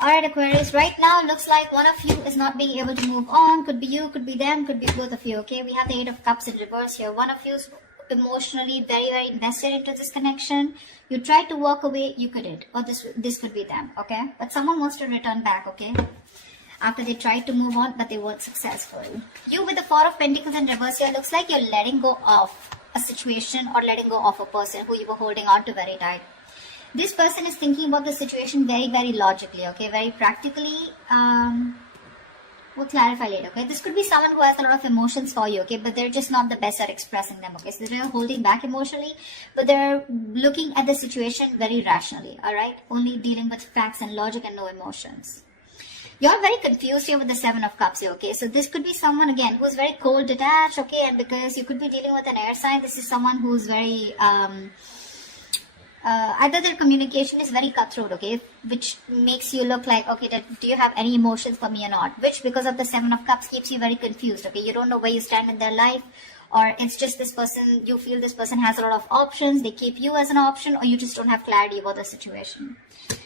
Alright, Aquarius, right now looks like one of you is not being able to move on. Could be you, could be them, could be both of you, okay? We have the Eight of Cups in reverse here. One of you is emotionally very invested into this connection. You tried to walk away, you couldn't. Or this could be them, okay? But someone wants to return back, okay? After they tried to move on, but they weren't successful. You with the Four of Pentacles in reverse here, looks like you're letting go of a situation or letting go of a person who you were holding on to very tight. This person is thinking about the situation very logically, okay, very practically. We'll clarify later, okay. This could be someone who has a lot of emotions for you, okay, but they're just not the best at expressing them, okay. So they're holding back emotionally, but they're looking at the situation very rationally, all right, only dealing with facts and logic and no emotions. You're very confused here with the Seven of Cups here, okay. So this could be someone, again, who's very cold, detached, okay, and because you could be dealing with an air sign, this is someone who's very either their communication is very cutthroat, okay, which makes you look like, okay, do you have any emotions for me or not, which because of the Seven of Cups keeps you very confused, okay. You don't know where you stand in their life, or it's just this person, you feel this person has a lot of options, they keep you as an option, or you just don't have clarity about the situation.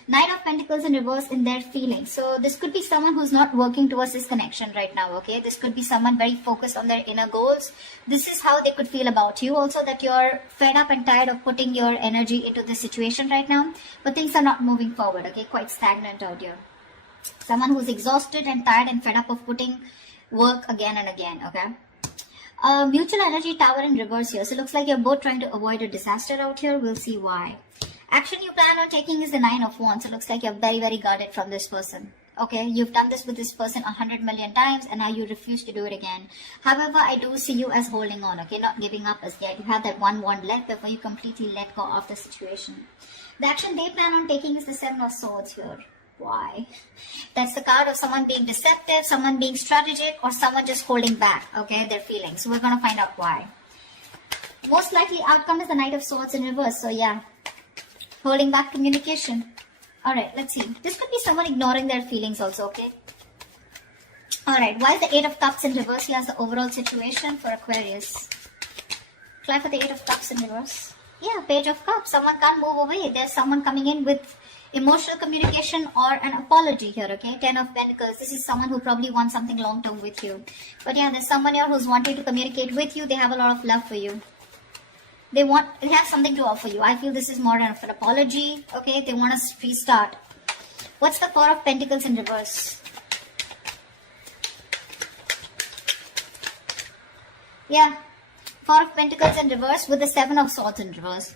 Knight of Pentacles in reverse in their feelings. So this could be someone who's not working towards this connection right now, okay. This could be someone very focused on their inner goals. This is how they could feel about you also, that you're fed up and tired of putting your energy into this situation right now, but things are not moving forward, okay, quite stagnant out here. Someone who's exhausted and tired and fed up of putting work again and again, okay. Mutual energy tower in reverse here. So it looks like you're both trying to avoid a disaster out here. We'll see why. Action you plan on taking is the Nine of Wands. So it looks like you're very guarded from this person. Okay, you've done this with this person 100 million times and now you refuse to do it again. However, I do see you as holding on, okay, not giving up as yet. You have that one wand left before you completely let go of the situation. The action they plan on taking is the Seven of Swords here. Why? That's the card of someone being deceptive, someone being strategic, or someone just holding back, okay, their feelings. So we're going to find out why. Most likely outcome is the Knight of Swords in reverse. So yeah, holding back communication. Alright, let's see. This could be someone ignoring their feelings also, okay. Alright, why is the Eight of Cups in reverse? Here's the overall situation for Aquarius. Try for the Eight of Cups in reverse. Yeah, Page of Cups. Someone can't move away. There's someone coming in with emotional communication or an apology here, okay. 10 of Pentacles. This is someone who probably wants something long term with you. But yeah, there's someone here who's wanting to communicate with you. They have a lot of love for you. They have something to offer you. I feel this is more of an apology, okay. They want to restart. What's the Four of Pentacles in reverse? Yeah, Four of Pentacles in reverse with the Seven of Swords in reverse.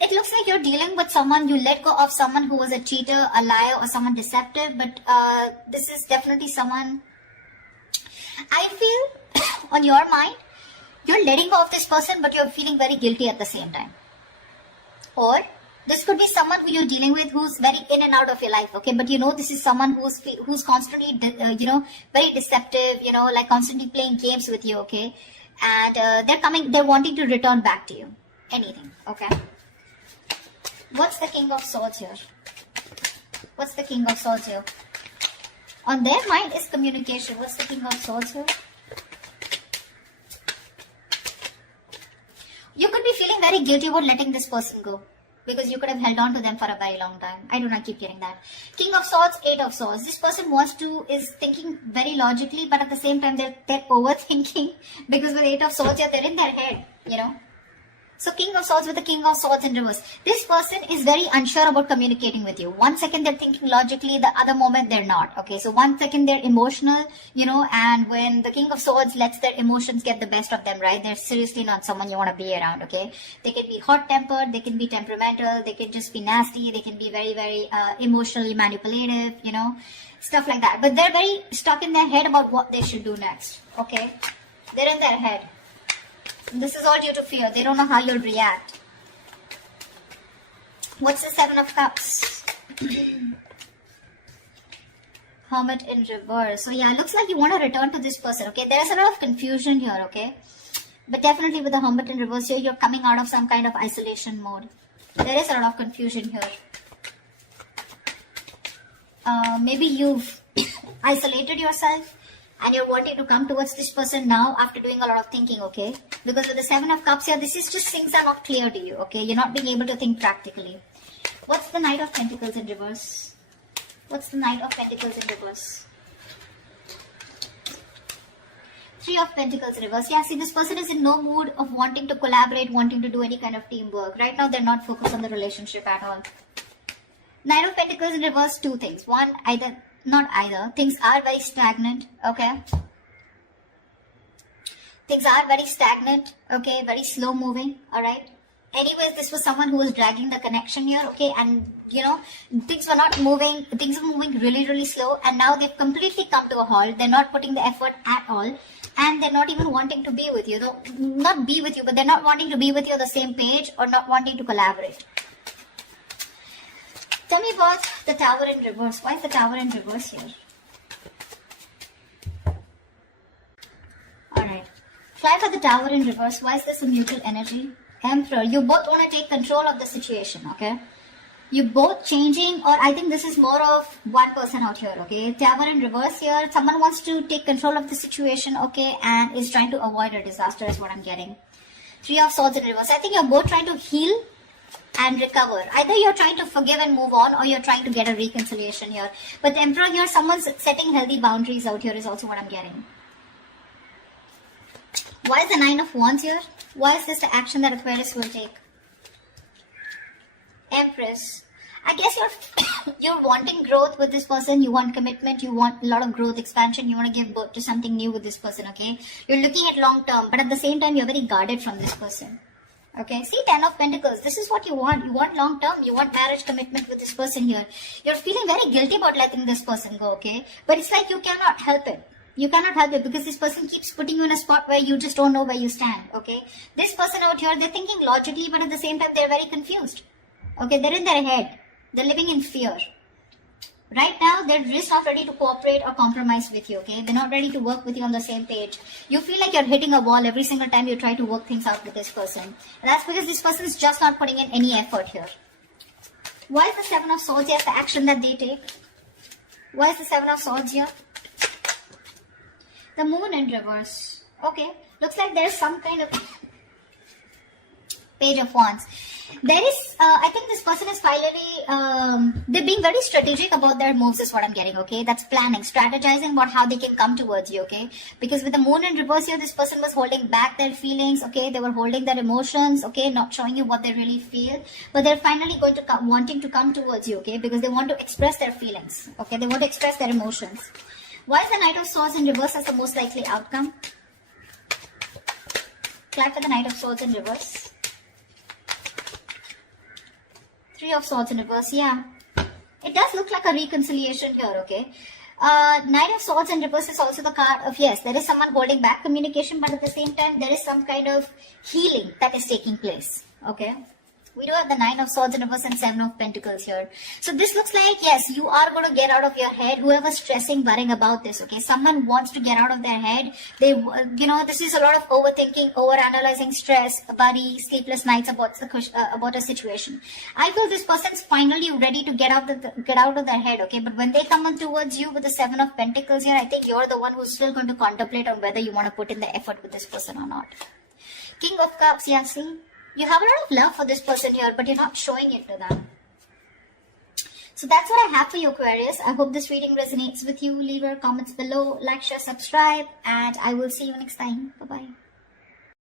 It looks like you're dealing with someone, you let go of someone who was a cheater, a liar, or someone deceptive, but this is definitely someone, I feel, on your mind, you're letting go of this person, but you're feeling very guilty at the same time. Or, this could be someone who you're dealing with who's very in and out of your life, okay, but you know this is someone who's constantly, very deceptive, like constantly playing games with you, okay, and they're wanting to return back to you, anything, okay. What's the King of Swords here? What's the King of Swords here? On their mind is communication. What's the King of Swords here? You could be feeling very guilty about letting this person go, because you could have held on to them for a very long time. I do not keep hearing that. King of Swords, Eight of Swords. This person is thinking very logically, but at the same time they're overthinking, because with Eight of Swords, they're in their head, So King of Swords with the King of Swords in reverse. This person is very unsure about communicating with you. One second they're thinking logically, the other moment they're not. Okay, so one second they're emotional, and when the King of Swords lets their emotions get the best of them, right? They're seriously not someone you want to be around, okay? They can be hot-tempered, they can be temperamental, they can just be nasty, they can be very emotionally manipulative, stuff like that. But they're very stuck in their head about what they should do next, okay? They're in their head. This is all due to fear. They don't know how you'll react. What's the Seven of Cups? Hermit in reverse. So yeah, looks like you want to return to this person, okay? There's a lot of confusion here, okay? But definitely with the Hermit in reverse here, you're coming out of some kind of isolation mode. There is a lot of confusion here. Maybe you've isolated yourself and you're wanting to come towards this person now after doing a lot of thinking, okay? Because with the Seven of Cups here, this is just things are not clear to you, okay? You're not being able to think practically. What's the Knight of Pentacles in reverse? What's the Knight of Pentacles in reverse? Three of Pentacles in reverse. Yeah, see, this person is in no mood of wanting to collaborate, wanting to do any kind of teamwork. Right now, they're not focused on the relationship at all. Knight of Pentacles in reverse, two things. One, things are very stagnant, okay? Things are very stagnant, okay? Very slow moving, alright? Anyways, this was someone who was dragging the connection here, okay? And, you know, things were not moving. Things were moving really, really slow. And now they've completely come to a halt. They're not putting the effort at all. And they're not even wanting to be with you. Not be with you, but they're not wanting to be with you on the same page or not wanting to collaborate. Tell me about the Tower in reverse. Why is the Tower in reverse here? Alright. Fly for the Tower in reverse. Why is this a mutual energy? Emperor. You both want to take control of the situation, okay? You both changing, or I think this is more of one person out here, okay? Tower in reverse here. Someone wants to take control of the situation, okay? And is trying to avoid a disaster is what I'm getting. Three of Swords in reverse. I think you're both trying to heal and recover. Either you're trying to forgive and move on, or you're trying to get a reconciliation here. But the Emperor here, someone's setting healthy boundaries out here is also what I'm getting. Why is the Nine of Wands here? Why is this the action that Aquarius will take? Empress. I guess you're wanting growth with this person. You want commitment. You want a lot of growth, expansion. You want to give birth to something new with this person, okay? You're looking at long term, but at the same time, you're very guarded from this person. Okay, see, 10 of Pentacles. This is what you want. You want long term. You want marriage commitment with this person here. You're feeling very guilty about letting this person go, okay? But it's like you cannot help it. You cannot help it because this person keeps putting you in a spot where you just don't know where you stand, okay? This person out here, they're thinking logically, but at the same time, they're very confused. Okay, they're in their head. They're living in fear. Right now, they're just not ready to cooperate or compromise with you, okay? They're not ready to work with you on the same page. You feel like you're hitting a wall every single time you try to work things out with this person. And that's because this person is just not putting in any effort here. Why is the Seven of Swords here? The action that they take. Why is the Seven of Swords here? The Moon in reverse. Okay, looks like there's some kind of Page of Wands. There is, I think this person is finally, they're being very strategic about their moves is what I'm getting, okay? That's planning, strategizing about how they can come towards you, okay? Because with the Moon in reverse here, this person was holding back their feelings, okay? They were holding their emotions, okay? Not showing you what they really feel. But they're finally going to come, wanting to come towards you, okay? Because they want to express their feelings, okay? They want to express their emotions. Why is the Knight of Swords in reverse as the most likely outcome? Clap for the Knight of Swords in reverse. Three of Swords in reverse, yeah. It does look like a reconciliation here, okay? Knight of Swords in reverse is also the card of, yes, there is someone holding back communication, but at the same time, there is some kind of healing that is taking place, okay? We do have the Nine of Swords in reverse and Seven of Pentacles here. So this looks like, yes, you are going to get out of your head. Whoever's stressing, worrying about this, okay? Someone wants to get out of their head. They, you know, this is a lot of overthinking, overanalyzing, stress, worry, sleepless nights about a situation. I feel this person's finally ready to get out of their head, okay? But when they come on towards you with the Seven of Pentacles here, I think you're the one who's still going to contemplate on whether you want to put in the effort with this person or not. King of Cups, yeah, see? You have a lot of love for this person here, but you're not showing it to them. So that's what I have for you, Aquarius. I hope this reading resonates with you. Leave your comments below, like, share, subscribe, and I will see you next time. Bye-bye.